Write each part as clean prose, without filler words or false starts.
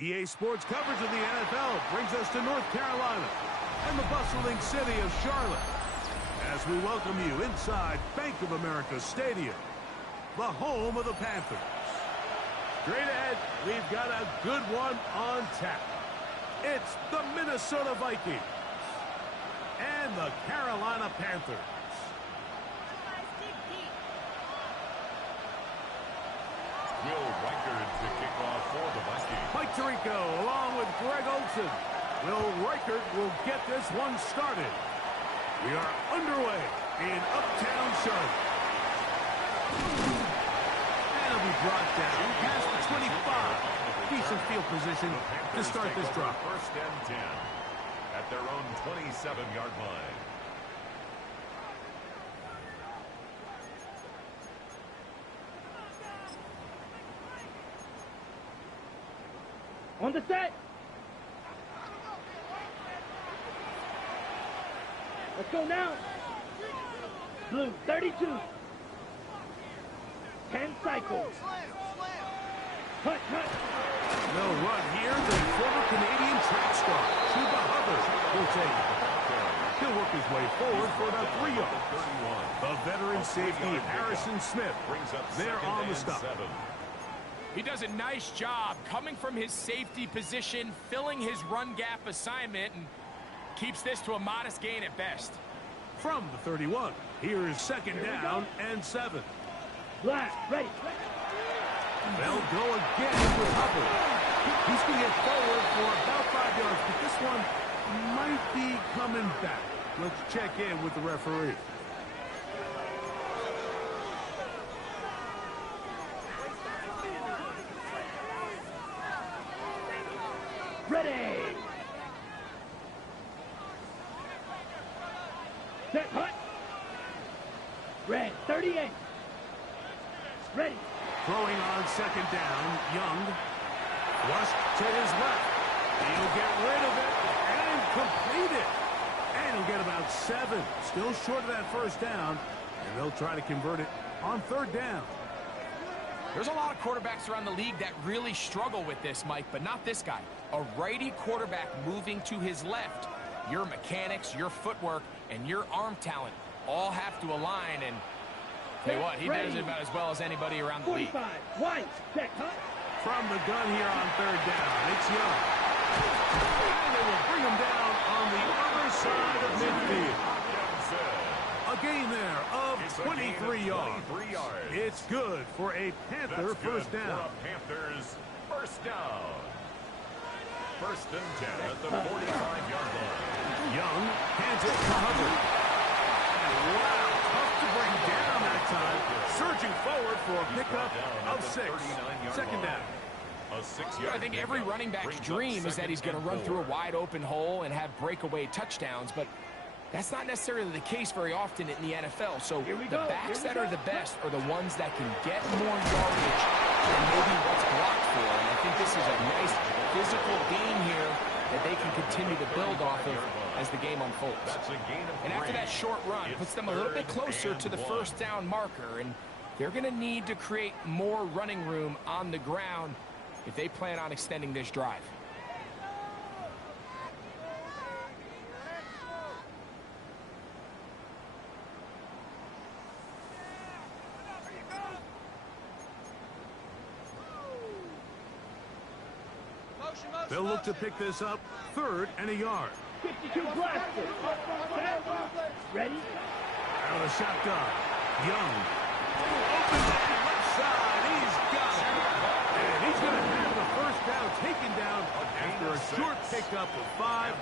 EA Sports coverage of the NFL brings us to North Carolina and the bustling city of Charlotte as we welcome you inside Bank of America Stadium, the home of the Panthers. Straight ahead, we've got a good one on tap. It's the Minnesota Vikings and the Carolina Panthers. Will Reichard to kick off for the Vikings. Mike Tirico along with Greg Olsen. Will Reichard will get this one started. We are underway in Uptown Charlotte. And it'll be brought down past the 25. Decent field position to start this drive. First and 10 at their own 27-yard line. On the set. Let's go now. Blue, 32. 10 cycles. Cut. No run here. The former Canadian track star, Chuba Hubbard, will take it. He'll work his way forward for about 3 yards. The veteran safety, Harrison Smith, there on the stop. He does a nice job coming from his safety position, filling his run gap assignment, and keeps this to a modest gain at best. From the 31, here is second down and 7. Black, ready. They'll go again with Hubbard. He's going to get forward for about 5 yards, but this one might be coming back. Let's check in with the referee. Ready. Set, hut. Red, 38. Ready. Throwing on second down, Young. Flushed to his left. He'll get rid of it and complete it. And he'll get about 7. Still short of that first down. And they'll try to convert it on third down. There's a lot of quarterbacks around the league that really struggle with this, Mike, but not this guy. A righty quarterback moving to his left. Your mechanics, your footwork, and your arm talent all have to align, and tell you what, he does it about as well as anybody around the league. 45, white, set, hut. From the gun here on third down, it's Young. And they will bring him down on the other side of midfield. A gain there of 23 yards. It's good for a Panther first down. Panthers first down. First and 10 at the 45-yard line. Young hands it to Hubbard. And wow, tough to bring down that time. Surging forward for a pickup of 6. Second down. A 6-yard. I think every running back's dream is that he's going to run through a wide open hole and have breakaway touchdowns, but that's not necessarily the case very often in the NFL. So the backs that are the best are the ones that can get more yardage than maybe what's blocked for. And I think this is a nice physical gain here that they can continue to build off of as the game unfolds. And after that short run, puts them a little bit closer to the first down marker. And they're going to need to create more running room on the ground if they plan on extending this drive. They'll look to pick this up, 3rd and a yard. 52 blaster. Ready? Out of the shotgun, Young. Open man, left side, he's got it. And he's going to have the first down taken down after a short pickup of 5,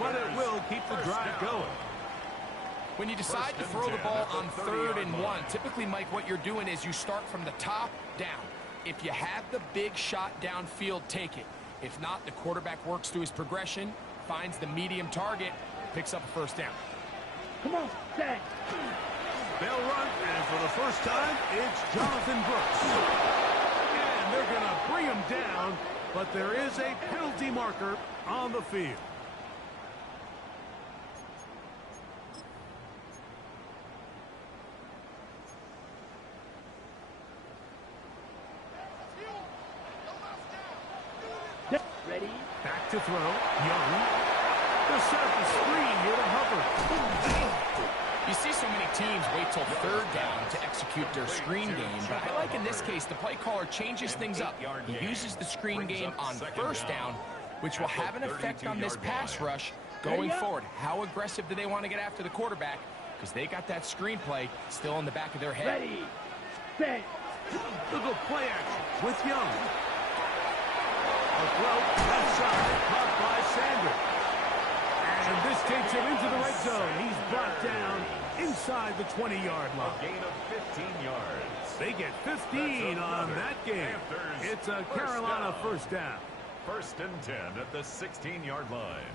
but it will keep the drive going. When you decide to throw the ball on 3rd and 1, typically, Mike, what you're doing is you start from the top down. If you have the big shot downfield, take it. If not, the quarterback works through his progression, finds the medium target, picks up a first down. Come on, set. They'll run, and for the first time, it's Jonathan Brooks. And they're going to bring him down, but there is a penalty marker on the field. Ready? Back to throw. Young. They'll set up the screen here to Hubbard. You see so many teams wait till third down to execute their screen game, but I like in this case the play caller changes things up. He uses the screen game on first down, which will have an effect on this pass rush going forward. How aggressive do they want to get after the quarterback? Because they got that screenplay still in the back of their head. Ready? Set. Look at play action with Young. A throw left side, caught by Sanders. And this takes him into the red zone. He's brought down inside the 20-yard line. A gain of 15 yards. They get 15 on that game. It's a Carolina first down. First and 10 at the 16-yard line.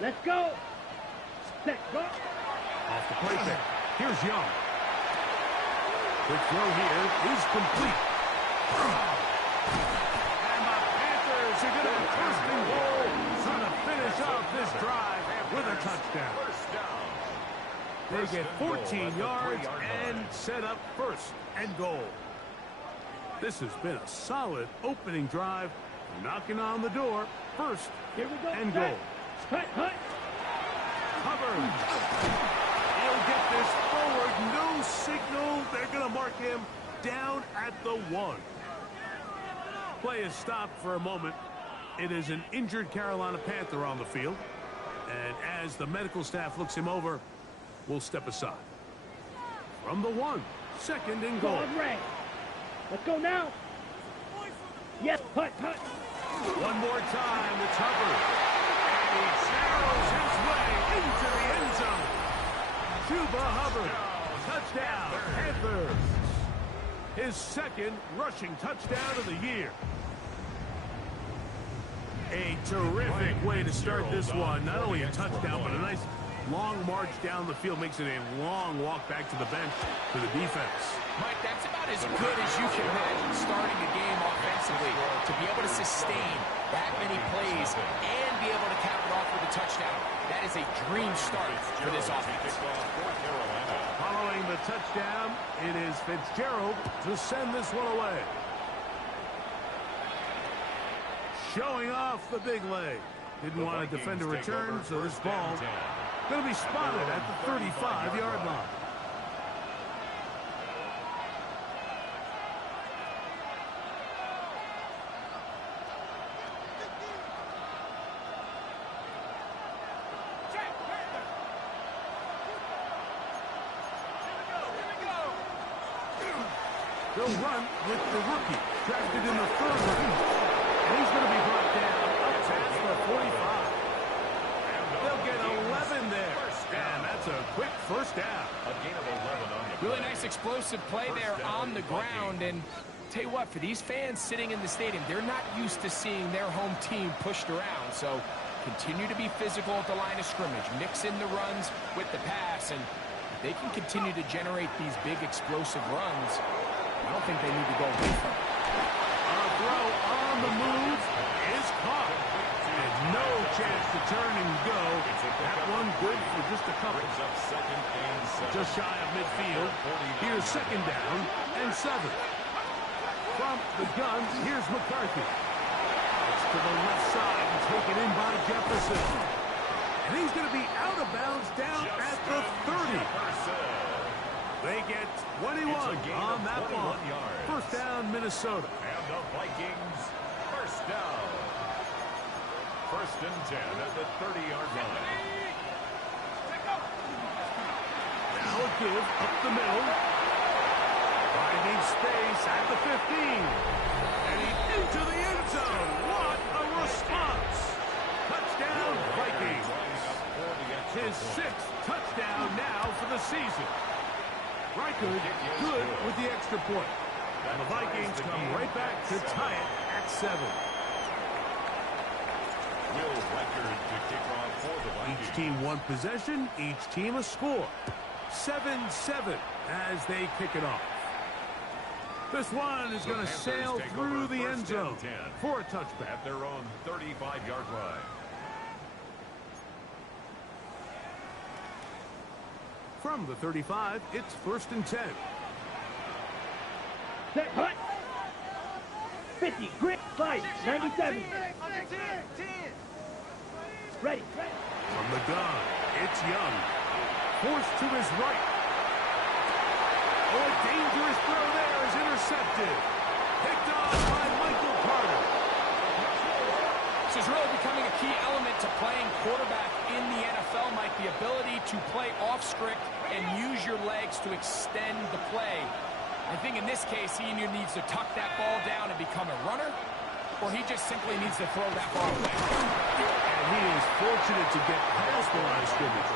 Let's go. Set. Go. Off the play fake. Here's Young. Quick throw here is complete. And the Panthers are going to first and goal. Trying to finish off this drive with a touchdown. They get 14 yards and set up first and goal. This has been a solid opening drive. Knocking on the door. First Here we go. and Set. goal. Hut, hut. Hubbard. He'll get this forward. No signal. They're going to mark him down at the 1. Play is stopped for a moment. It is an injured Carolina Panther on the field. And as the medical staff looks him over, we'll step aside. From the 1, second and goal. Ball red. Let's go now. Yes, hut, hut. One more time. It's Hubbard. And he narrows his way into the end zone. Chuba Hubbard. Touchdown, Panthers. His second rushing touchdown of the year. A terrific way to start this one. Not only a touchdown, but a nice long march down the field. Makes it a long walk back to the bench for the defense. Mike, that's about as good as you can imagine starting a game offensively. To be able to sustain that many plays and be able to cap it off with a touchdown. That is a dream start for this offense. Following the touchdown, it is Fitzgerald to send this one away. Showing off the big leg. Didn't want to defend a return, so this ball going to be spotted at the 35-yard line. They'll run with the rookie, drafted in the 3rd round. And he's going to be brought down up past the 45. They'll get 11 there. And that's a quick first down. A gain of 11 on the Really nice explosive play there on the ground. And tell you what, for these fans sitting in the stadium, they're not used to seeing their home team pushed around. So continue to be physical at the line of scrimmage. Mix in the runs with the pass. And if they can continue to generate these big explosive runs, I don't think they need to go away from it. A throw on the move is caught. And no chance to turn and go. That one good for just a couple. Just shy of midfield. Here's second down and 7. From the gun, here's McCarthy. It's to the left side and taken in by Jefferson. And he's going to be out of bounds down at the 30. They get 21 on that one. First down, Minnesota. And the Vikings, first down. First and 10 at the 30-yard line. Now a give up the middle. Finding space at the 15. And he's into the end zone. What a response. Touchdown, Vikings. His 6th touchdown now for the season. Reichard good with the extra point. And the Vikings come right back to tie it at 7. Will Reichard to kick off for the Vikings. Each team one possession, each team a score. 7-7 as they kick it off. This one is going to sail through the end zone for a touchback. At their own 35-yard line. From the 35, it's 1st and 10. Set, hut. 50, grip, slide, 97. Ready. From the gun, it's Young. Forced to his right. Oh, a dangerous throw there is intercepted. Picked off by Michael Carter. This is really becoming a key element to playing quarterback in the NFL, Mike. The ability to play off script and use your legs to extend the play. I think in this case, he either needs to tuck that ball down and become a runner, or he just simply needs to throw that ball away. And he is fortunate to get past the line of scrimmage.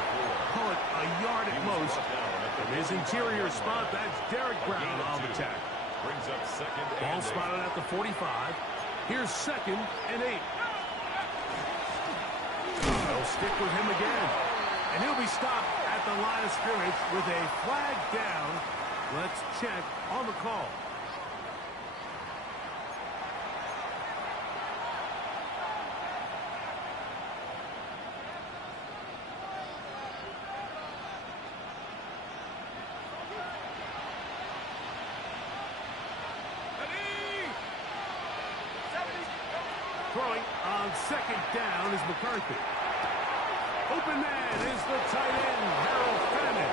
Call it a yard at most. From his interior spot, that's Derek Brown on the tack. Brings up second Ball and spotted at the 45. Here's 2nd and 8. They'll stick with him again. And he'll be stopped at the line of scrimmage with a flag down. Let's check on the call. Throwing on 2nd down is McCarthy. Open man is the tight end, Harold Fannin.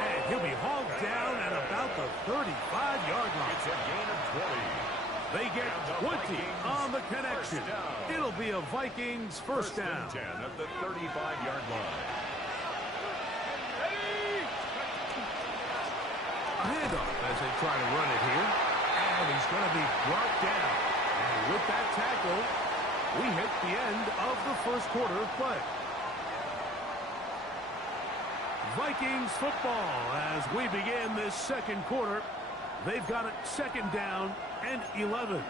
And he'll be hauled down at about the 35-yard line. It's a gain of 20. They get 20 on the connection. It'll be a Vikings first down. 10 at the 35-yard line. A handoff as they try to run it here. And he's going to be brought down. And with that tackle, we hit the end of the first quarter of play. Vikings football as we begin this second quarter. They've got it 2nd down and 11.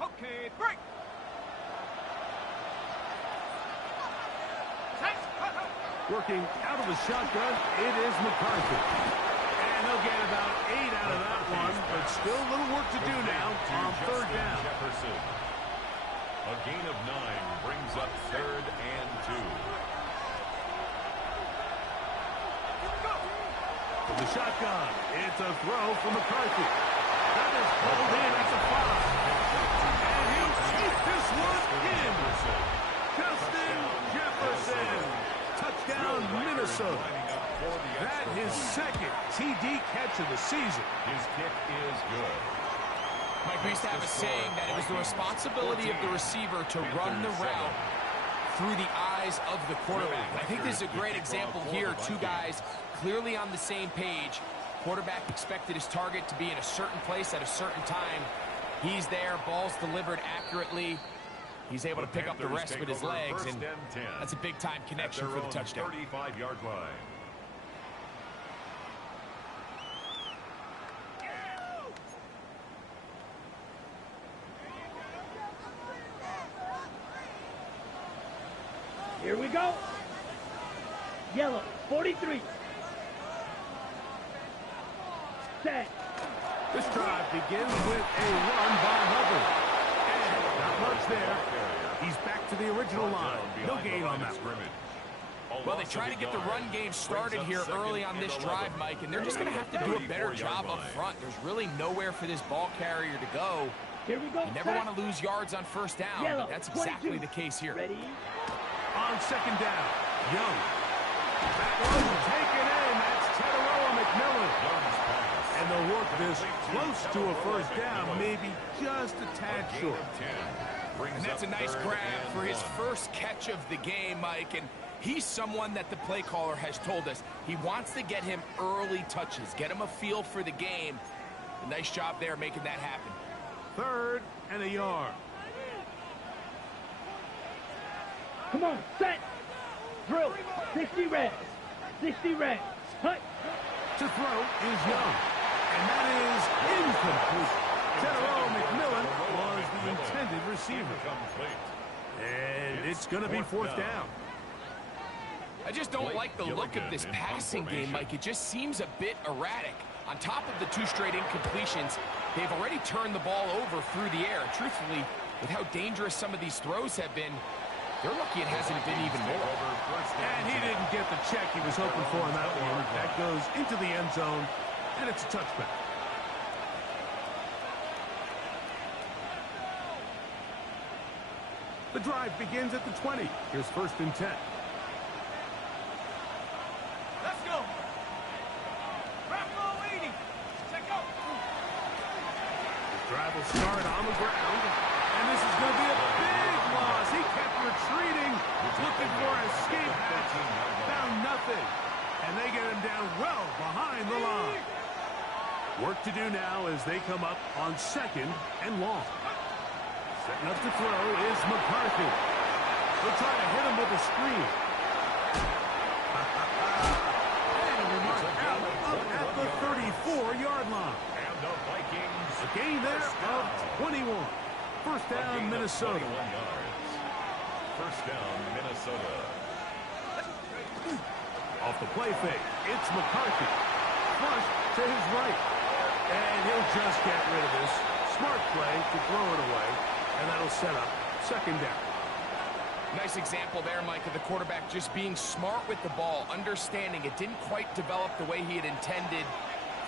Okay, break. Working out of the shotgun, it is McCarthy. And they'll get about 8 out of that one, but still a little work to do now on 3rd down. Jefferson. A gain of 9 brings up 3rd and 2. From the shotgun, it's a throw from McCarthy. That is pulled in at the 5. And he'll take this one in. Justin Jefferson. Touchdown, Minnesota. That his 2nd TD catch of the season. His kick is good. Mike, we used to have a saying that it was the responsibility of the receiver to run the route through the eyes of the quarterback. I think this is a great example here. Two guys clearly on the same page. Quarterback expected his target to be in a certain place at a certain time. He's there, ball's delivered accurately. He's able to pick up the rest with his legs, and that's a big-time connection for the touchdown. 35-yard line. Here we go. Yellow, 43. Set. This drive begins with a run by Hubbard. And not much there. He's back to the original line. No gain on that one. Well, they try to get the run game started here early on this drive, Mike, and they're just going to have to do a better job up front. There's really nowhere for this ball carrier to go. Here we go. You never want to lose yards on 1st down, but that's exactly the case here. Ready? On 2nd down, Young. That one taken in. That's Teteroa McMillan. And they'll work this close to a 1st down, maybe just a tad short. And that's a nice grab for his first catch of the game, Mike. And he's someone that the play caller has told us he wants to get him early touches, get him a feel for the game. A nice job there making that happen. 3rd and a yard. Come on, set. Drill. 60 reps. 60 reps. Hut. To throw is Young. And that is incomplete. Teteroa McMillan was the intended receiver. And it's going to be 4th down. I just don't like the look of this passing game, Mike. It just seems a bit erratic. On top of the 2 straight incompletions, they've already turned the ball over through the air. Truthfully, with how dangerous some of these throws have been, they're lucky it hasn't been even more. And he didn't get the check he was hoping for on that one. That goes into the end zone, and it's a touchback. The drive begins at the 20. Here's 1st and 10. Let's go. Bravo 80. Check out. The drive will start on the ground, and this is going to be a big loss. He kept retreating, looking for a escape hatch, found nothing, and they get him down well behind the line. Work to do now as they come up on 2nd and long. Setting up to throw is McCarthy. They'll try to hit him with a screen. And we mark out up at the 34-yard line. And the Vikings. A gain there of 21. First down, Minnesota. 21 yards. First down, Minnesota. Off the play fake, it's McCarthy. Flush to his right. And he'll just get rid of this. Smart play to throw it away. And that'll set up 2nd down. Nice example there, Mike, of the quarterback just being smart with the ball, understanding it didn't quite develop the way he had intended.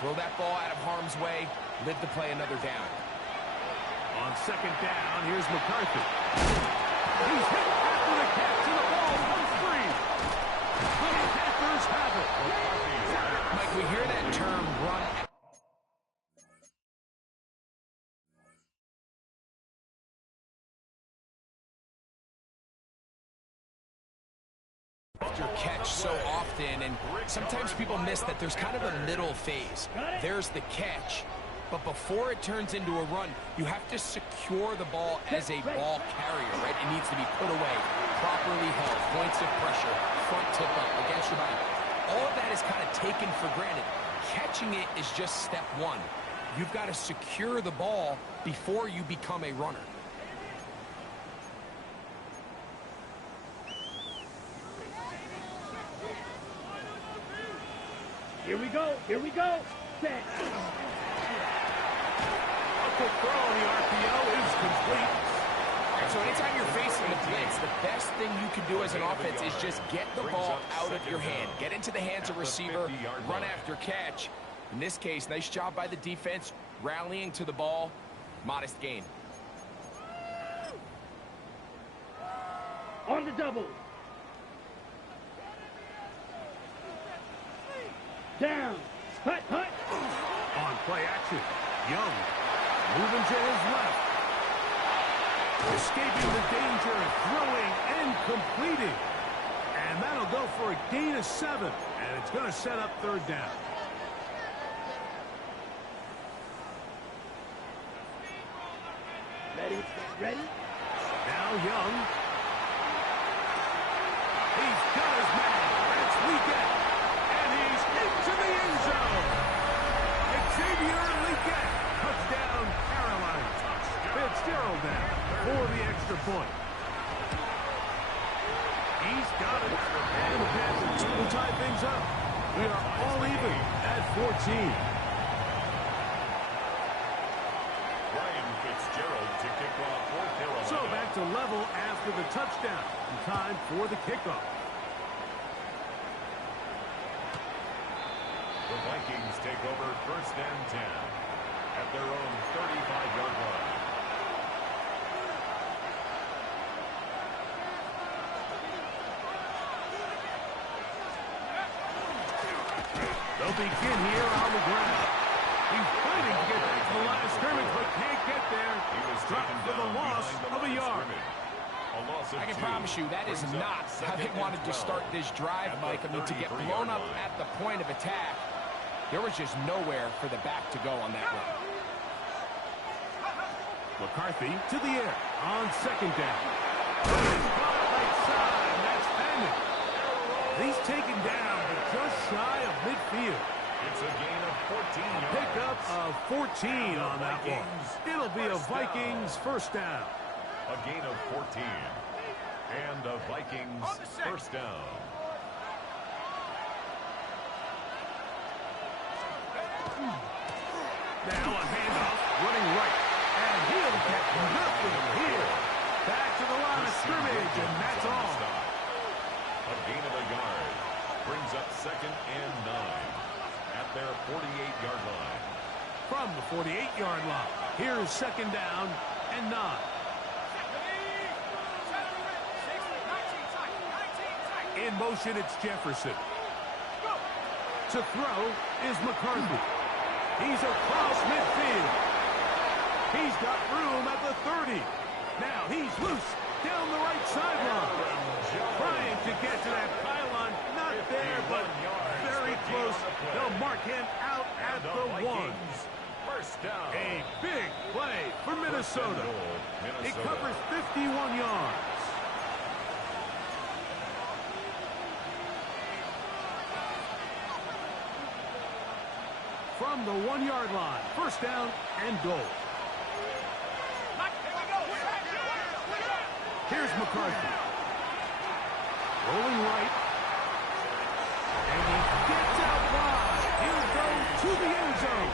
Throw that ball out of harm's way, live to play another down. On 2nd down, here's McCarthy. He's hit after the catch, and the ball comes free. The Panthers have it. Mike, we hear that term, run. Your catch so often, and sometimes people miss that there's kind of a middle phase. There's the catch, but before it turns into a run, you have to secure the ball as a ball carrier, right? It needs to be put away, properly held, points of pressure, front tip up against your body. All of that is kind of taken for granted. Catching it is just step 1. You've got to secure the ball before you become a runner. Here we go. Here we go. Set. A quick throw on the RPO is complete. And so anytime you're facing the blitz, the best thing you can do as an offense is just get the ball out of your hand. Get into the hands of receiver, run after catch. In this case, nice job by the defense, rallying to the ball. Modest gain. On the double. Down. Hut, hut. On play action, Young moving to his left. Escaping the danger, throwing and completing. And that'll go for a gain of 7. And it's going to set up 3rd down. Ready? Ready? Now Young. He's got his man. It's Leggett. And he's into the end zone. Xavier Leggett. Touchdown, Carolina. Fitzgerald now for the extra point. He's got it. And the Panthers will tie things up. We are all even at 14. To kick off for Carolina. So back to level after the touchdown. And time for the kickoff. The Vikings take over 1st and 10 at their own 35-yard line. They'll begin here on the ground. He's fighting to get back to the line of scrimmage, but can't get there. He was Dropped for the loss of a yard. I I can promise you that is not how they wanted to start this drive, Mike. I mean, to get blown up at the point of attack, there was just nowhere for the back to go on that run. McCarthy to the air on 2nd down. Right side, that's Hammond. He's taken down, but just shy of midfield. It's a gain of 14 yards. Pickup of 14 on that one. It'll be a Vikings first down. A gain of 14. And a Vikings first down. Now a handoff, running right. And he'll get nothing here. Back to the line of scrimmage, and that's all. A gain of a yard. Brings up 2nd and 9 at their 48-yard line. From the 48-yard line, here is 2nd down and 9. In motion, it's Jefferson. To throw is McCarthy. He's across midfield. He's got room at the 30. Now he's loose down the right sideline. Trying to get to that pylon. Not there, but very close. They'll mark him out at the 1. First down. A big play for Minnesota. It covers 51 yards. From the 1-yard line, 1st down and goal. Here's McCarthy. Rolling right. And he gets out wide. He'll go to the end zone.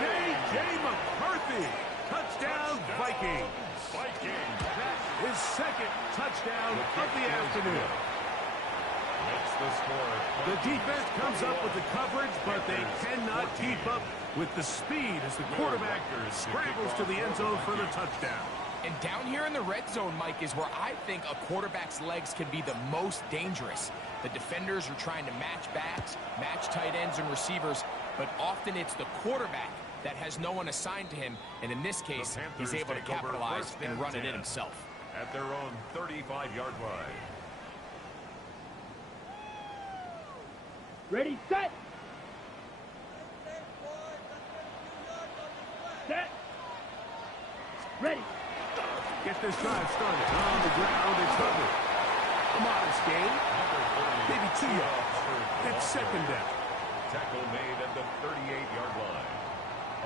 J.J. McCarthy. Touchdown, Vikings. That's his 2nd touchdown of the afternoon. The defense comes up with the coverage, but they cannot keep up with the speed as the quarterback scrambles to the end zone for the touchdown. And down here in the red zone, Mike, is where I think a quarterback's legs can be the most dangerous. The defenders are trying to match backs, match tight ends and receivers, but often it's the quarterback that has no one assigned to him, and in this case, he's able to capitalize and run it in himself. At their own 35-yard line. Ready, set. Set. Ready. Get this drive started. On the ground, it's Hubbard. A modest gain. Maybe 2 yards. It's 2nd down. Tackle made at the 38-yard line.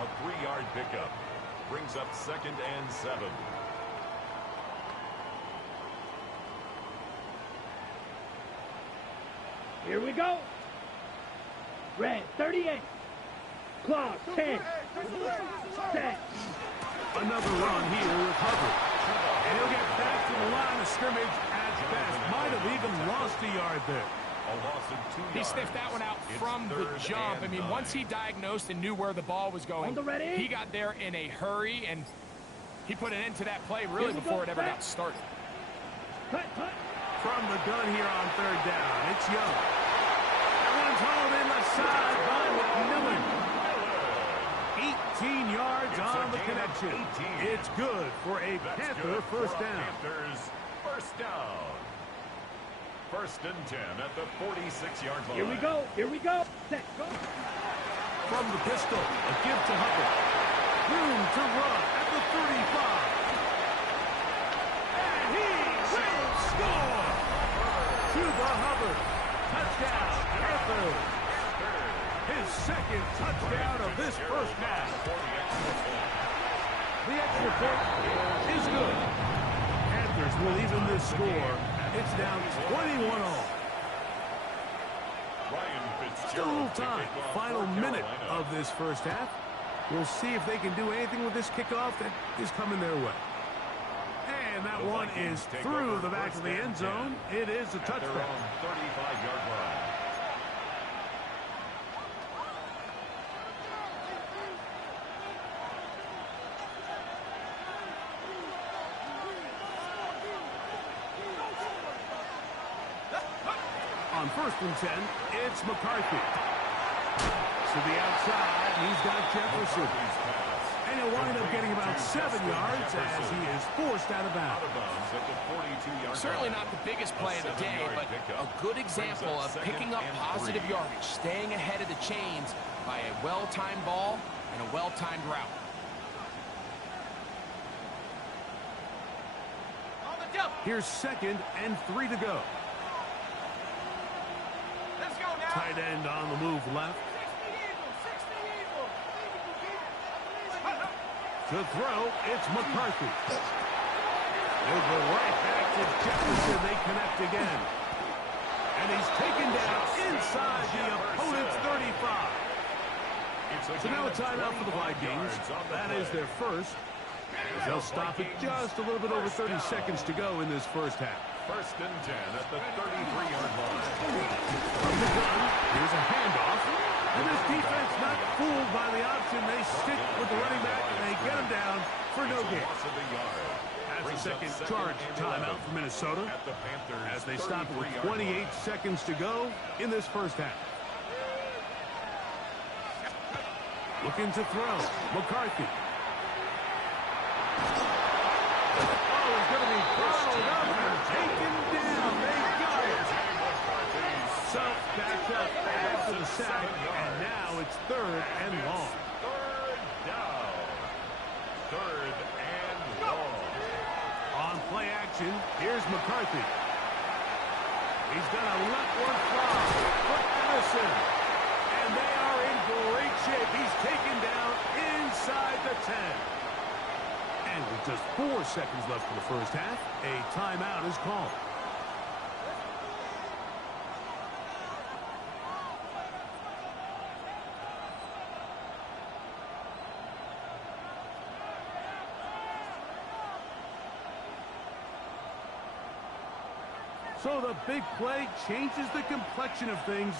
A 3-yard pickup. Brings up 2nd and 7. Here we go. Red, 38. Clock, 10. Set. Another run here with Hubbard. And he'll get back to the line of scrimmage at best. Might have even lost a yard there. A loss of 2 yards. He sniffed that one out from the jump. I mean, once he diagnosed and knew where the ball was going, he got there in a hurry, and he put an end to that play really before it ever got started. Cut, cut. From the gun here on 3rd down, it's Young. That one's hauled in the side by McMillan. 18 yards on the connection. It's good for a Panther first down. Panthers first down. 1st and 10 at the 46-yard line. Here we go. Here we go. Set. Go. From the pistol, a give to Hubbard. Room to run at the 35. And he will score. To the Hubbard. Touchdown, Panthers. His 2nd touchdown of this first half. The extra point is good. Panthers will even this score. It's down 21 all. Still a little time. Final minute of this first half. We'll see if they can do anything with this kickoff that is coming their way. And that one is through the back of the end zone. It is a touchdown. 35-yard line. On 1st and 10, it's McCarthy. To the outside, he's got Jefferson. And he'll wind up getting about 7 yards as he is forced out of bounds. Certainly not the biggest play of the day, but a good example of picking up positive yardage, staying ahead of the chains by a well-timed ball and a well-timed route. Here's 2nd and 3 to go. Tight end on the move left. To throw, it's McCarthy. He'll go right back to Jefferson. They connect again. And he's taken down inside the opponent's 35. So now a timeout for the Vikings. That is their first. They'll stop it just a little bit over 30 seconds to go in this first half. First and 10 at the 33-yard line. From the gun, here's a handoff. And this defense not fooled by the option. They stick with the running back, and they get him down for no gain. That's the second charge timeout for Minnesota At the Panthers, as they stop it with 33-yard 28 line. seconds to go in this first half. Looking to throw. McCarthy. Oh, he's going to be throttled up and taken down. They got it. Self backed up after the sack, and now it's 3rd and long. Third down. 3rd and long. On play action, here's McCarthy. He's going to let one fly for Addison. And they are in great shape. He's taken down inside the 10. And with just 4 seconds left for the first half, a timeout is called. So the big play changes the complexion of things.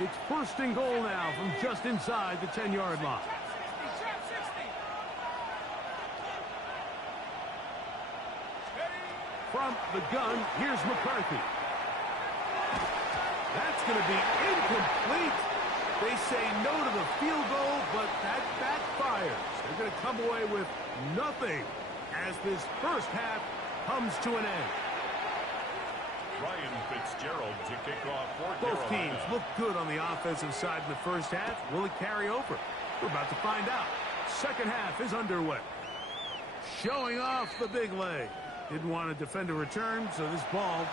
It's 1st and goal now from just inside the 10-yard line. From the gun, here's McCarthy. That's going to be incomplete. They say no to the field goal, but that backfires. They're going to come away with nothing as this first half comes to an end. Ryan Fitzgerald to kick off for Both Carolina. teams look good on the offensive side in the first half. Will it carry over? We're about to find out. Second half is underway. Showing off the big leg. Didn't want to defend a return, so this ball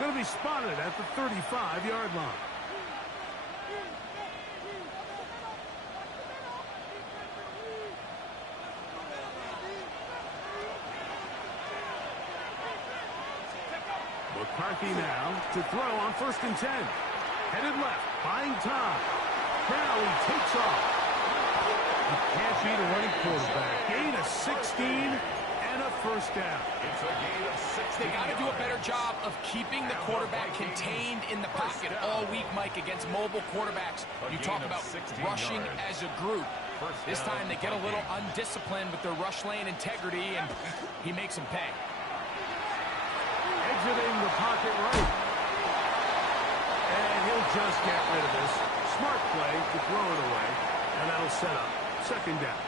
going to be spotted at the 35-yard line. McCarthy now to throw on 1st and 10. Headed left, buying time. Now he takes off. You can't beat a running quarterback. Gain of 16 and a first down. It's a gain of 60. They got to do a better job of keeping the quarterback contained in the pocket all week, Mike, against mobile quarterbacks. You talk about rushing as a group. This time they get a little undisciplined with their rush lane integrity, and he makes them pay. Exiting the pocket right. And he'll just get rid of this. Smart play to throw it away. And that'll set up 2nd down.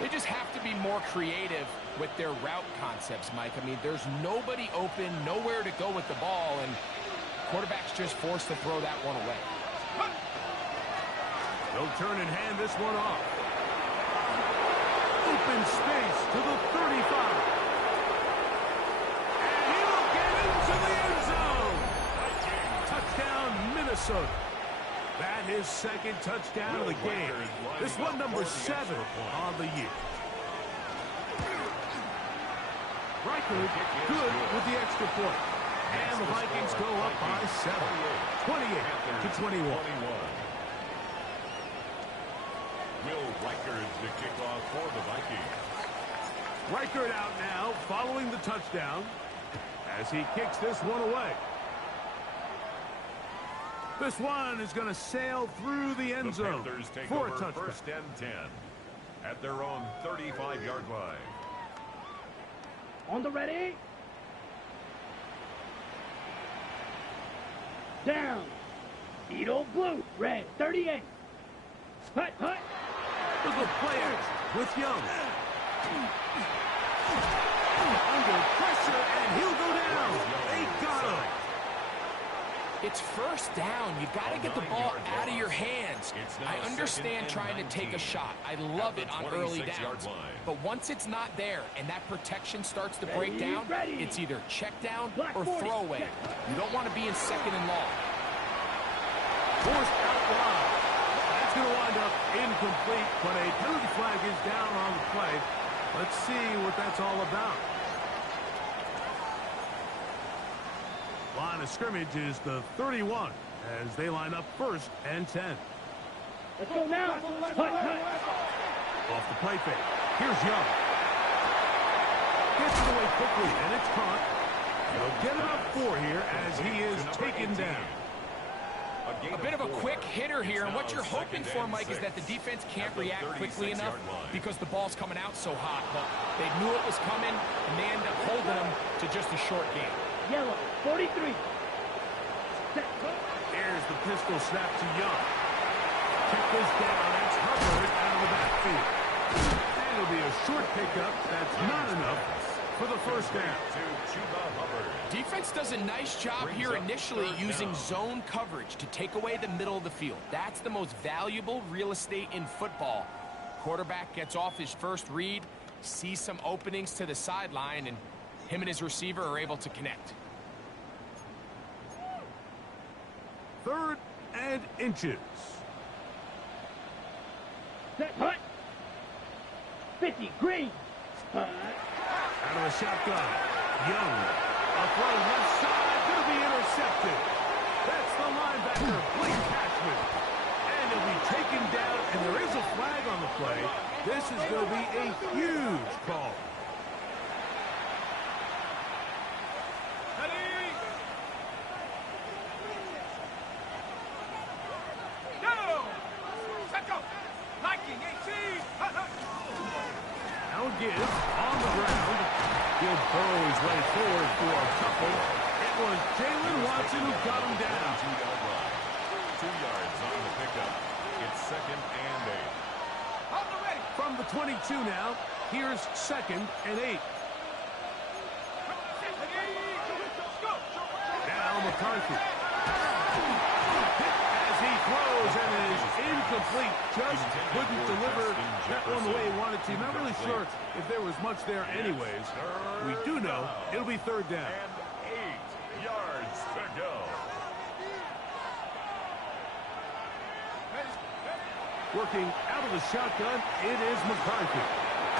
They just have to be more creative with their route concepts, Mike. I mean, there's nobody open, nowhere to go with the ball, and quarterback's just forced to throw that one away. They'll turn and hand this one off. Open space to the 35. And he'll get into the end zone. Touchdown, Minnesota. That his 2nd touchdown of the game. This one number 7 on the year. Reichert good with the extra point. And the Vikings go up by 7. 28-21. Will Reichert the kickoff for the Vikings. Reichert out now following the touchdown as he kicks this one away. This one is going to sail through the end zone The Panthers take for a over touchdown. 1st and 10 at their own 35-yard line. On the ready. Down. Edo blue. Red. 38. Hut, hut. Look at players with Young. Under pressure, and he'll go down. They got him. It's 1st down. You got to get the ball out of your hands. I understand trying to take a shot. I love it on early downs. But once it's not there and that protection starts to break down, it's either check down or throw away. You don't want to be in 2nd and long. Forced out wide. That's going to wind up incomplete, but a penalty flag is down on the play. Let's see what that's all about. Line of scrimmage is the 31 as they line up 1st and 10. Let's go now. Hut. Off the play fake. Here's Young. Gets it away quickly, and it's caught. He'll get about 4 here as he is taken down. A bit of a quick hitter here, and what you're hoping for, Mike, is that the defense can't react quickly enough because the ball's coming out so hot. But they knew it was coming, and they end up holding them to just a short game. Yellow, 43. Set. Here's the pistol snap to Young. Kick this down. That's Hubbard out of the backfield. And it'll be a short pickup. That's not enough for the first down. Defense does a nice job here initially using zone coverage to take away the middle of the field. That's the most valuable real estate in football. Quarterback gets off his first read, sees some openings to the sideline, and him and his receiver are able to connect. 3rd and inches. Set. Hut. 50. Green. Hut. Out of the shotgun. Young. A throw left side. Going to be intercepted. That's the linebacker, Blake Cashman. And he'll be taken down, and there is a flag on the play. This is going to be a huge call. Now give on the ground. He'll burrow his way forward for a couple. It was Jalen Watson who got him down. 2-yard line. 2 yards on the pickup. It's 2nd and 8. From the 22 now, here's 2nd and 8. Now McCarthy. As he throws and is incomplete. Just couldn't deliver that one the way he wanted to. Not really sure if there was much there anyways. We do know it'll be 3rd down. And 8 yards to go. Working out of the shotgun, it is McCarthy.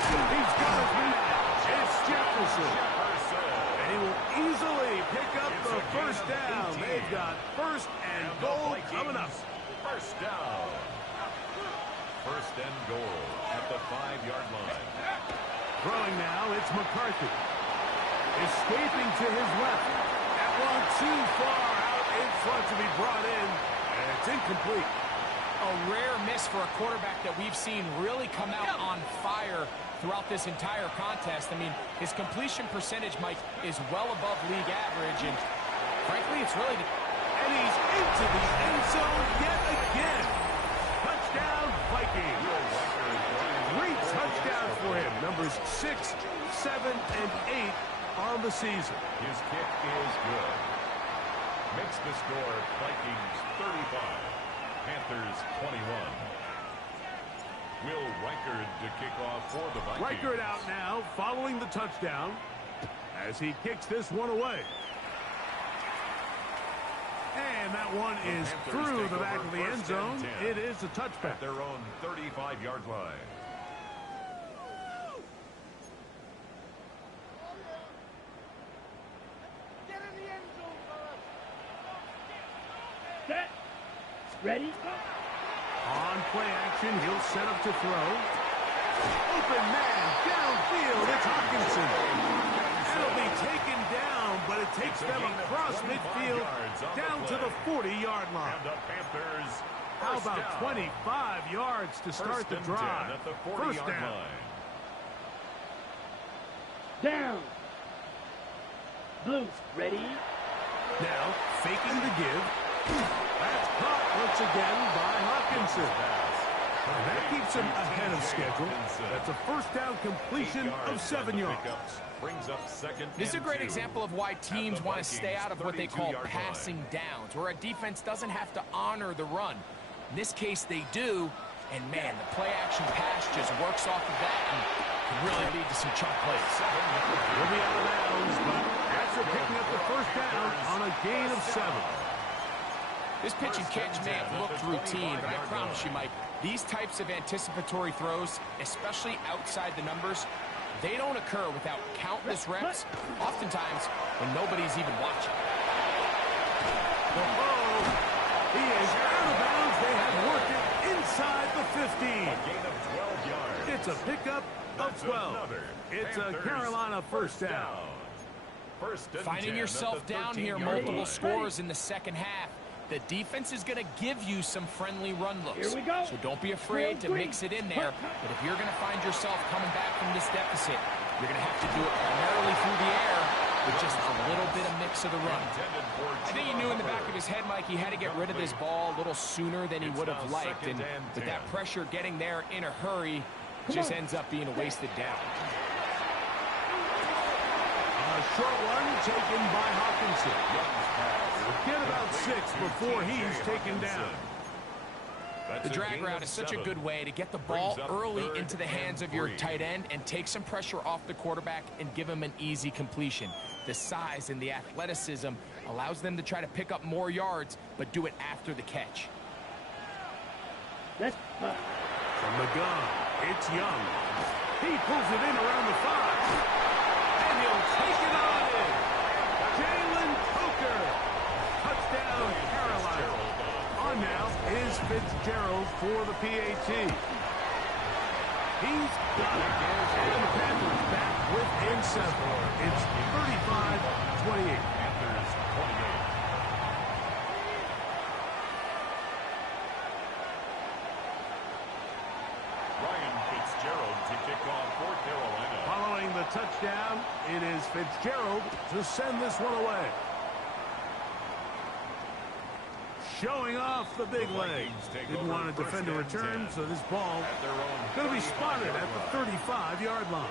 He's got his man. It's Jefferson. And he will easily pick up the first down. They've got 1st and goal coming up. First down. 1st and goal at the 5-yard line. Throwing now, it's McCarthy. Escaping to his left. That one too far out in front to be brought in. And it's incomplete. A rare miss for a quarterback that we've seen really come out on fire throughout this entire contest. I mean, his completion percentage, Mike, is well above league average, and frankly, it's really... And he's into the end zone yet again. Touchdown, Vikings. 3 touchdowns for him. Numbers 6, 7, and 8 on the season. His kick is good. Makes the score Vikings 35. Panthers 21. Will Reichard to kick off for the Vikings. Reichard out now, following the touchdown, as he kicks this one away. And that one is through the back of the end zone. It is a touchback. At their own 35-yard line. Get in the end zone, fellas. Set. Ready? On play action, he'll set up to throw. Open man, downfield, it's Hawkinson. It'll be taken down, but it takes them across midfield down to the 40-yard line. And the Panthers. How about 25 yards to start the drive? At the First 40-yard down. line. Down. Blue. Ready? Now, faking the give. That's caught once again by Hawkinson. And that keeps him ahead of schedule. That's a first down completion of 7 yards. Brings up 2nd. This is a great example of why teams want to stay out of what they call passing downs, where a defense doesn't have to honor the run. In this case, they do, and man, the play-action pass just works off of that and can really lead to some chunk plays. He'll be out of bounds, but after picking up the first down on a gain of 7. This pitch and catch may have looked routine, but I promise you, Mike, these types of anticipatory throws, especially outside the numbers, they don't occur without countless reps, oftentimes when nobody's even watching. He is out of bounds. They have worked it inside inside the 15. A gain of 12 yards. It's a pickup of 12. It's a Carolina first down. First and Finding 10 yourself at the down here, 13-yard multiple line. scores in the second half. The defense is going to give you some friendly run looks. Here we go. So don't be afraid to mix it in there. But if you're going to find yourself coming back from this deficit, you're going to have to do it primarily through the air with just a little bit of mix of the run. I think he knew in the back of his head, Mike, he had to get rid of this ball a little sooner than he would have liked. And with that pressure getting there in a hurry, just ends up being a wasted down. A short one taken by Hawkinson. Get about 6 before he's taken down. The drag route is such a good way to get the ball early into the hands of your tight end and take some pressure off the quarterback and give him an easy completion. The size and the athleticism allows them to try to pick up more yards, but do it after the catch. That's From the gun, it's Young. He pulls it in around the 5. And he'll take it on in. Jalen Coker. Touchdown, Carolina. On now is Fitzgerald for the PAT. He's got it. And the Panthers back within 7. It's 35-28. Panthers 28. Ryan Fitzgerald to kick off for Carolina. Following the touchdown, it is Fitzgerald to send this one away. Showing off the big leg. Didn't want to defend a return, so this ball going to be spotted at the 35-yard line.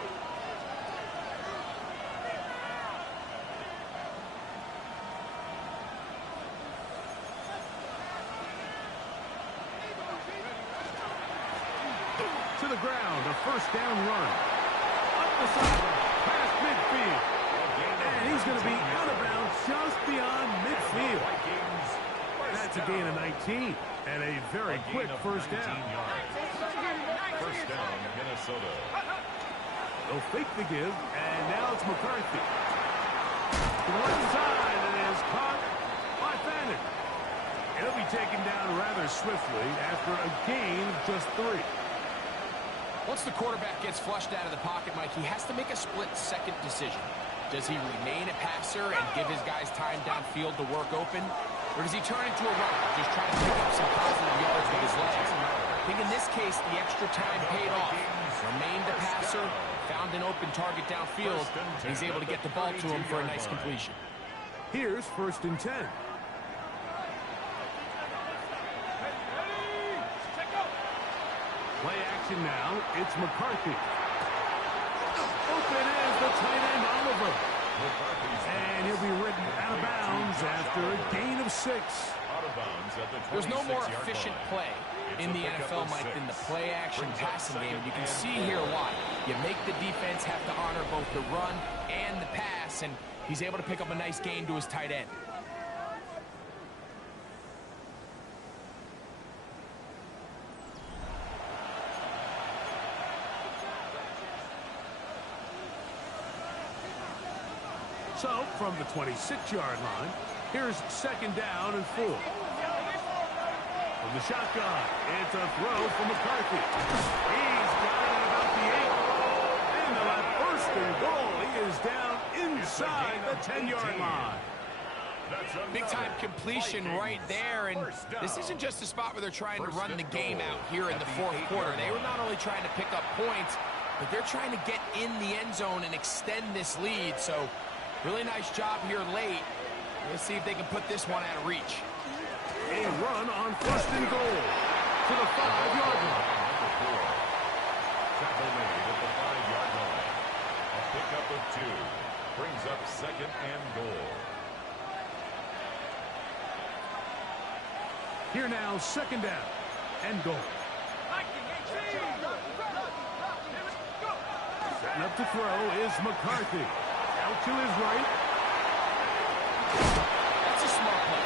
To the ground, a first down run. Up the sideline, past midfield. And he's going to be out of bounds just beyond midfield. That's a gain of 19 and a very quick first down. First down, Minnesota. They'll fake the give, and now it's McCarthy. To the left side, and is caught by Fannin. He'll be taken down rather swiftly after a gain of just 3. Once the quarterback gets flushed out of the pocket, Mike, he has to make a split-second decision. Does he remain a passer and give his guys time downfield to work open? Or does he turn into a runner, just trying to pick up some positive yards with his legs? I think in this case, the extra time paid off. Remained a passer, found an open target downfield, and he's able to get the ball to him for a nice completion. Here's first and 10. Play action now. It's McCarthy. Open is the tight end, Oliver. And he'll be ridden out of bounds after a gain of 6. There's no more efficient play in the NFL, Mike, than the play-action passing game. You can see here why. You make the defense have to honor both the run and the pass, and he's able to pick up a nice gain to his tight end. So, from the 26-yard line, here's second down and 4. From the shotgun, it's a throw from McCarthy. He's got it at about the 8. And on first and goal, he is down inside the 10-yard line. Big-time completion right there, and this isn't just a spot where they're trying to run the game out here in the fourth quarter. They were not only trying to pick up points, but they're trying to get in the end zone and extend this lead. So, really nice job here late. Let's see if they can put this one out of reach. A run on first and goal to the 5-yard line. Tackle made at the 5-yard line. A pickup of 2 brings up second and goal. Here now, second down and goal. Setting up to throw is McCarthy. Out to his right. That's a smart play.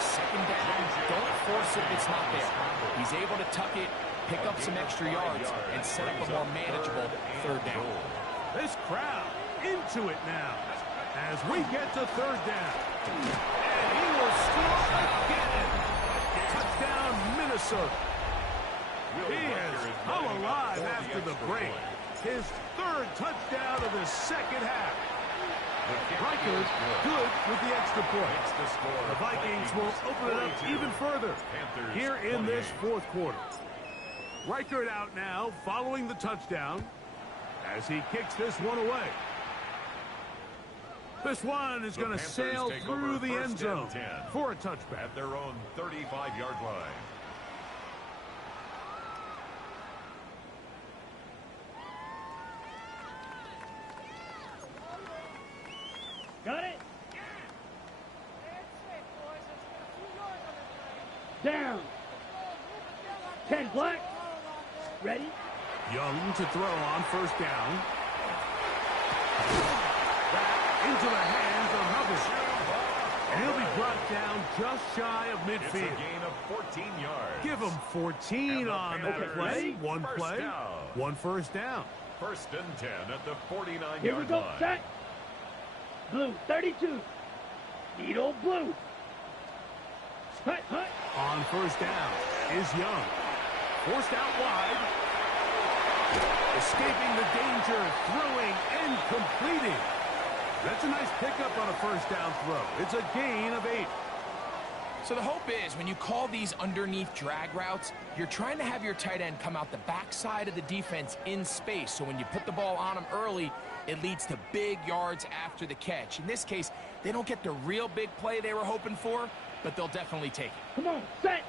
Second down, don't force it if it's not there. He's able to tuck it, pick up some extra yards, and set up a more manageable third down. This crowd into it now as we get to third down. And he will score again. Touchdown, Minnesota. He has come alive after the break. His third touchdown of the second half. Riker good with the extra point. The Vikings will open it up even further here in this fourth quarter. Riker out now following the touchdown as he kicks this one away. This one is going to sail through the end zone for a touchback. At their own 35-yard line. Got it? Down. 10 black. Ready? Young to throw on first down. Back into the hands of Hubbard. And he'll be brought down just shy of midfield. It's a gain of 14 yards. Give him 14 on that play. One play, one first down. First and 10 at the 49-yard Here we go. line. Set. Blue 32. Needle blue. Hut, hut. On first down is Young. Forced out wide. Escaping the danger, throwing and completing. That's a nice pickup on a first down throw. It's a gain of 8. So the hope is when you call these underneath drag routes, you're trying to have your tight end come out the backside of the defense in space. So when you put the ball on him early, it leads to big yards after the catch. In this case, they don't get the real big play they were hoping for, but they'll definitely take it. Come on, set.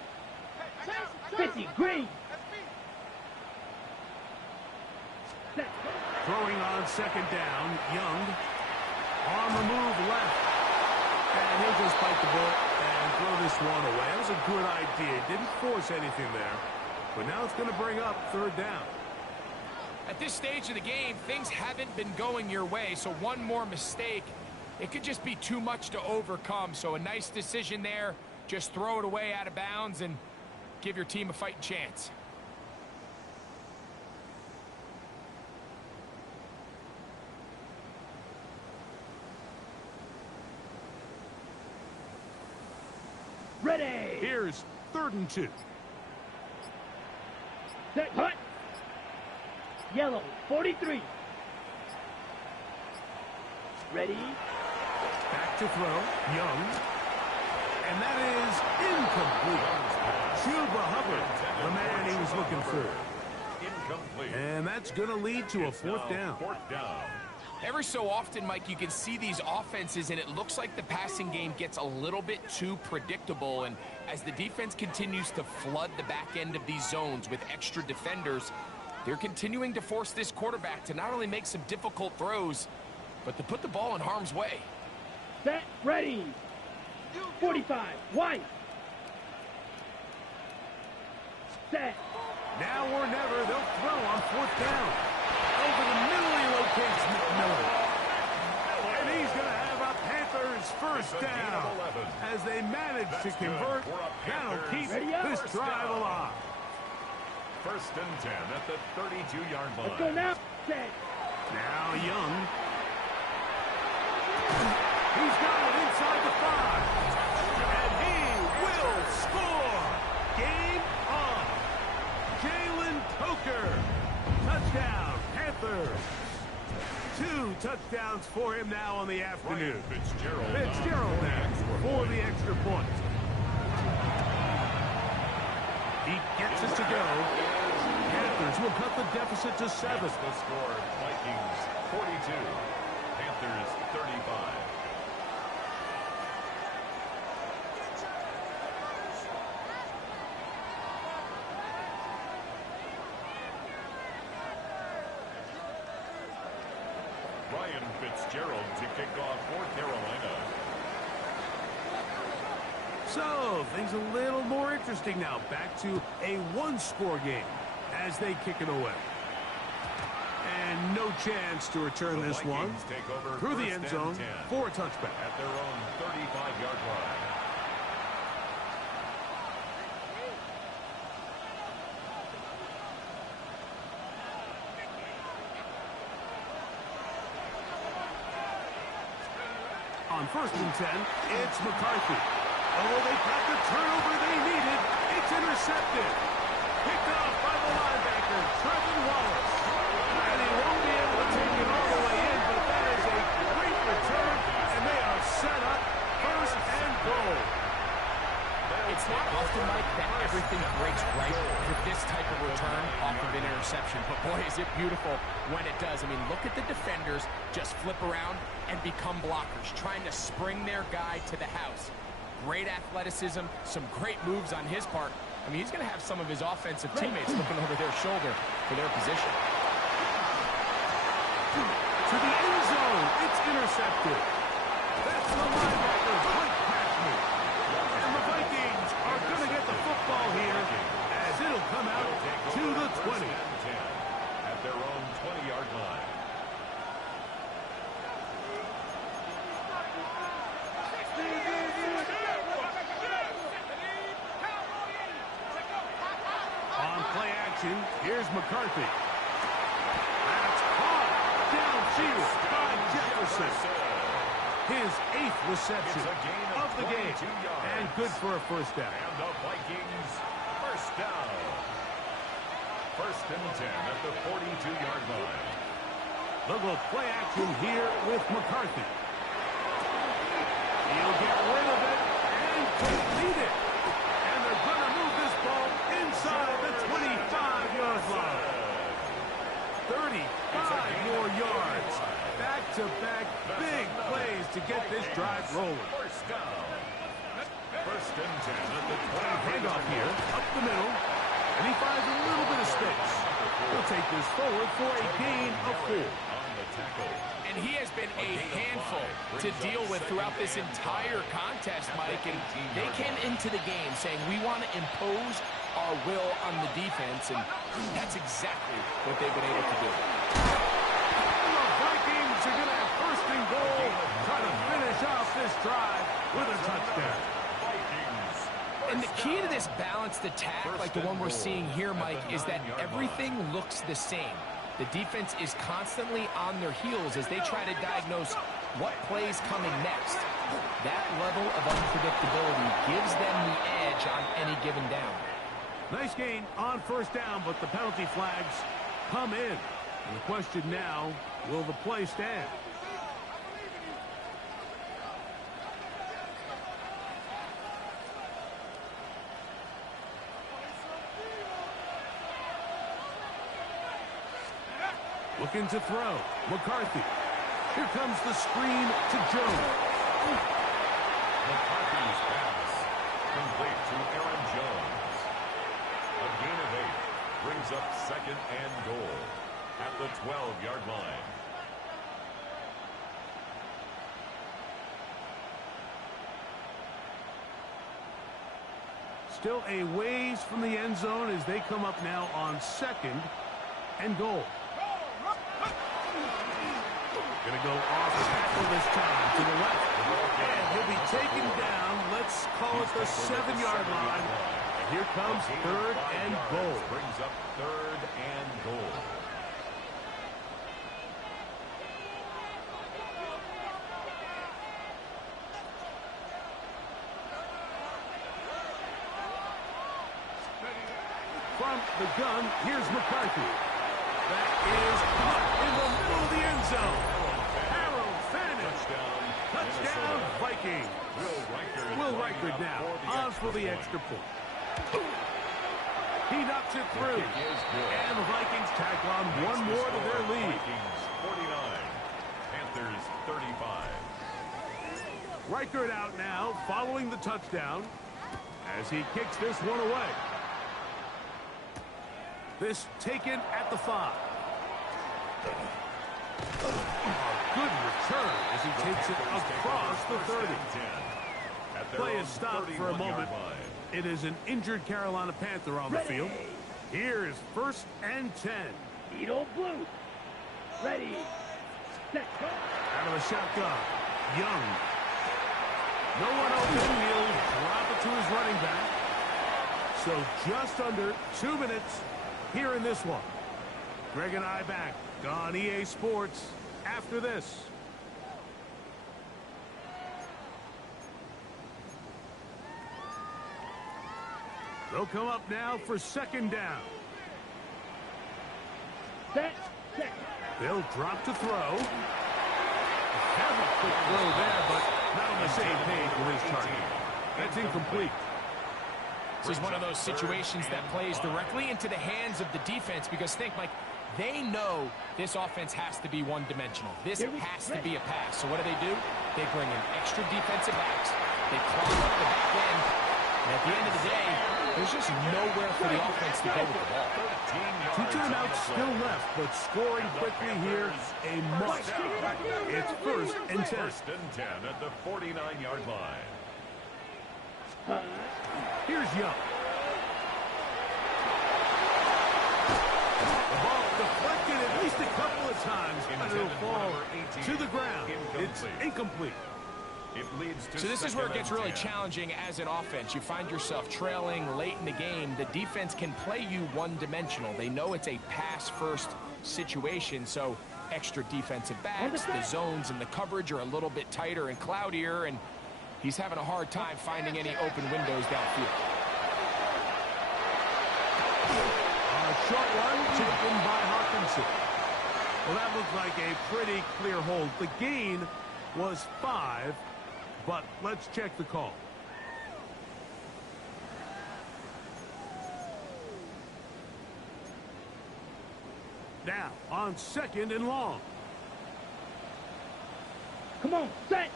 50, green. Set. Throwing on second down, Young. On the move left. And he'll just bite the bullet and throw this one away. That was a good idea. Didn't force anything there. But now it's going to bring up third down. At this stage of the game, things haven't been going your way, so one more mistake, it could just be too much to overcome. So a nice decision there. Just throw it away out of bounds and give your team a fighting chance. Ready. Here's 3rd and 2. Set, hut. Yellow 43. Ready. Back to throw, Young. And that is incomplete. Chuba Hubbard, the man he was looking for. Incomplete. And that's going to lead to a fourth down. Fourth down. Every so often, Mike, you can see these offenses, and it looks like the passing game gets a little bit too predictable. And as the defense continues to flood the back end of these zones with extra defenders, they're continuing to force this quarterback to not only make some difficult throws, but to put the ball in harm's way. Set, ready. 45, white. Set. Now or never, they'll throw on fourth down. Over the middle, he locates McMillan. And he's going to have a Panthers first down. As they manage to convert, that'll keep this drive alive. First and 10 at the 32-yard line. Let's go now. Set. Now Young. He's got it inside the 5. And he will score. Game on. Jalen Coker. Touchdown, Panthers. 2 touchdowns for him now on the afternoon. Fitzgerald now for the extra point. He gets it to go. Panthers will cut the deficit to 7. The score, Vikings 42, Panthers 35. Ryan Fitzgerald to kick off for Carolina. So, things a little more interesting now. Back to a one-score game as they kick it away. And no chance to return The this Vikings one take over through the first end and zone 10 for a touchback. at their own 35-yard line. On first and 10, it's McCarthy. Oh, they got the turnover they needed. It's intercepted. Picked off by the linebacker, Trevin Wallace. And he won't be able to take it all the way in, but that is a great return, and they are set up first and goal. It's not often, Mike, that everything breaks right for this type of return off of an interception. But, boy, is it beautiful when it does. I mean, look at the defenders just flip around and become blockers, trying to spring their guy to the house. Great athleticism, some great moves on his part. I mean, he's going to have some of his offensive teammates looking over their shoulder for their position. To the end zone. It's intercepted. That's the linebacker, Blake Cashman. And the Vikings are going to get the football here as it'll come out to the 20. At their own 20-yard line. On play action, here's McCarthy. That's caught downfield by Jefferson. His 8th reception of the game. And good for a first down. And the Vikings first down. First and 10 at the 42-yard line. They'll go play action here with McCarthy. He'll get rid of it and complete it. And they're going to move this ball inside the 25-yard line. 35 more yards. Back-to-back big plays to get this drive rolling. First down. First and 10 at the 20. Handoff here, up the middle. And he finds a little bit of space. He'll take this forward for a gain of 4. On the tackle. And he has been a handful to deal with throughout this entire contest, Mike. And they came into the game saying, we want to impose our will on the defense, and that's exactly what they've been able to do. And the Vikings are going to have first and goal, trying to finish off this drive with a touchdown. And the key to this balanced attack, like the one we're seeing here, Mike, is that everything looks the same. The defense is constantly on their heels as they try to diagnose what play's coming next. That level of unpredictability gives them the edge on any given down. Nice gain on first down, but the penalty flags come in. And the question now, will the play stand? Looking to throw. McCarthy. Here comes the screen to Jones. McCarthy's pass complete to Aaron Jones. A gain of 8 brings up second and goal at the 12-yard line. Still a ways from the end zone as they come up now on second and goal. Going to go off tackle this time to the left. And he'll be taken down. Let's call it the 7-yard line. And here comes third and goal. Brings up third and goal. From the gun, here's McCarthy. That is caught in the middle of the end zone. Touchdown, Vikings. Will Reichard now on for the extra point. He knocks it through. And the Vikings tack on one more to their lead. Vikings 49, Panthers 35. Reichard out now following the touchdown as he kicks this one away. This taken at the 5. Good return as he takes it across the 30. Play is stopped for a moment. It is an injured Carolina Panther on the field. Here is first and 10. Edo blue. Ready. Set. Go. Out of the shotgun. Young. No one open. He'll drop it to his running back. So just under 2 minutes here in this one. Greg and I back on EA Sports after this. They'll come up now for second down. Set. They'll drop to throw. Have a quick throw there, but not on the same page with his target. That's incomplete. This is one of those situations that plays directly into the hands of the defense because think, Mike, they know this offense has to be one-dimensional. This has to be a pass. So what do? They bring in extra defensive backs. They clog up the back end. And at the end of the day, there's just nowhere for the offense to go with the ball. 2 timeouts still left, but scoring quickly here, a must. It's 1st and 10. 1st and 10 at the 49-yard line. Here's Young. The ball deflected at least a couple of times, but it'll fall to the ground. It's incomplete. It leads to So this is where it gets really 2nd and 10. challenging as an offense. You find yourself trailing late in the game. The defense can play you one-dimensional. They know it's a pass-first situation, so extra defensive backs, the zones and the coverage are a little bit tighter and cloudier, and he's having a hard time finding any open windows downfield. A short one taken by Hawkinson. Well, that looked like a pretty clear hold. The gain was 5, but let's check the call. Now, on 2nd and long. Come on, set.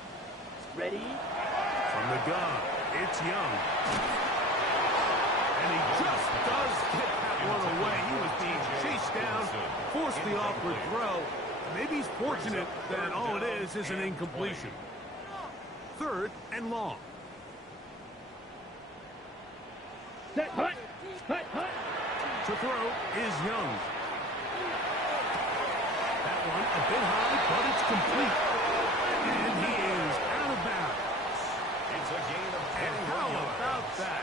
Ready. From the gun, it's Young. And he just does get that one away. He was being chased down, forced the awkward throw. Maybe he's fortunate that all it is an incompletion. 3rd and long. Set. Hut. To throw is Young. That one a bit high, but it's complete. And he is out of bounds. It's a gain of 10 And how about that?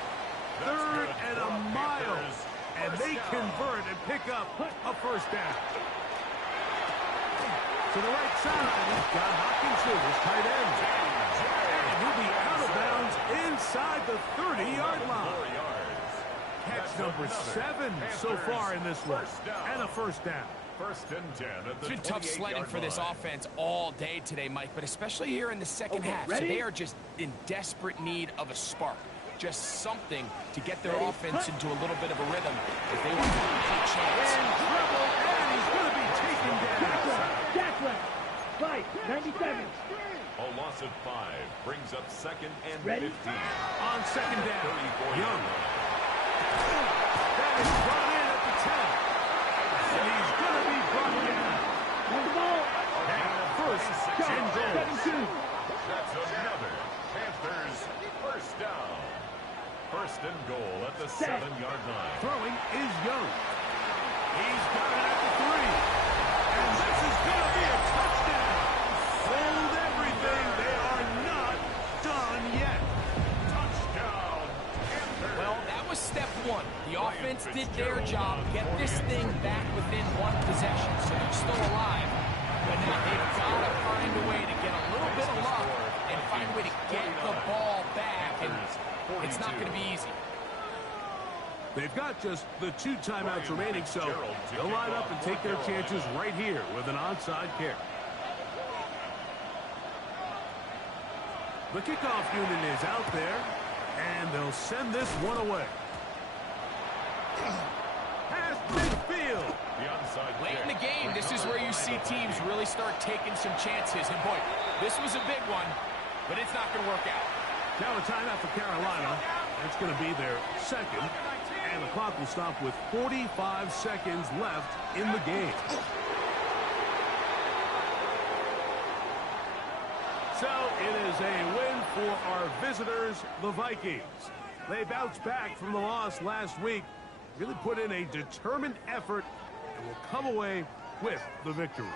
3rd and a mile. And they convert and pick up a 1st down. To the right side, he's got Hawkinson, his tight end. And he'll be out of bounds inside the 30-yard line. Catch number 7 so far in this one. And a 1st down. 1st and 10 at the It's been tough sledding for this offense all day today, Mike, but especially here in the second half. ready? So they are just in desperate need of a spark. Just something to get their offense into a little bit of a rhythm if they want to take a chance. In trouble, and he's going to be taken down. Jackson. 97. A loss of 5 brings up 2nd and Ready? 15. On 2nd down, 34 Young. yards. That is brought in at the 10. And he's going to be brought down. On the ball. And 1st and goal. 7-2. That's another Panthers 1st down. 1st and goal at the 7-yard line. Throwing is Young. He's got it at the 3. And this is going to be a touchdown. Hold everything. They are not done yet. Touchdown, Panthers. Well, that was step 1. The offense did their job, get this thing back within 1 possession, so they're still alive. But now they've got to find a way to get a little bit of luck and find a way to get the ball back, and it's not going to be easy. They've got just the 2 timeouts remaining, so they'll line up and take their chances right here with an onside kick. The kickoff unit is out there, and they'll send this one away. Past midfield. The onside Late in the kick. game, this is where you see teams really start taking some chances. And boy, this was a big one, but it's not going to work out. Now a timeout for Carolina. That's going to be their 2nd. And the clock will stop with 45 seconds left in the game. So it is a win for our visitors, the Vikings. They bounced back from the loss last week, really put in a determined effort, and will come away with the victory.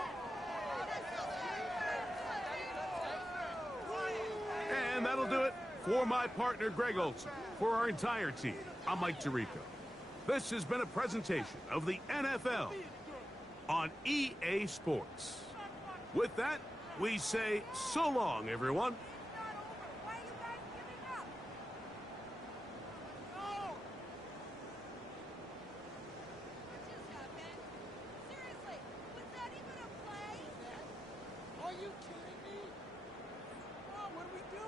And that'll do it for my partner, Greg Olson. For our entire team, I'm Mike Tirico. This has been a presentation of the NFL on EA Sports. With that, we say so long, everyone. Are you kidding me? Come on, what are we doing?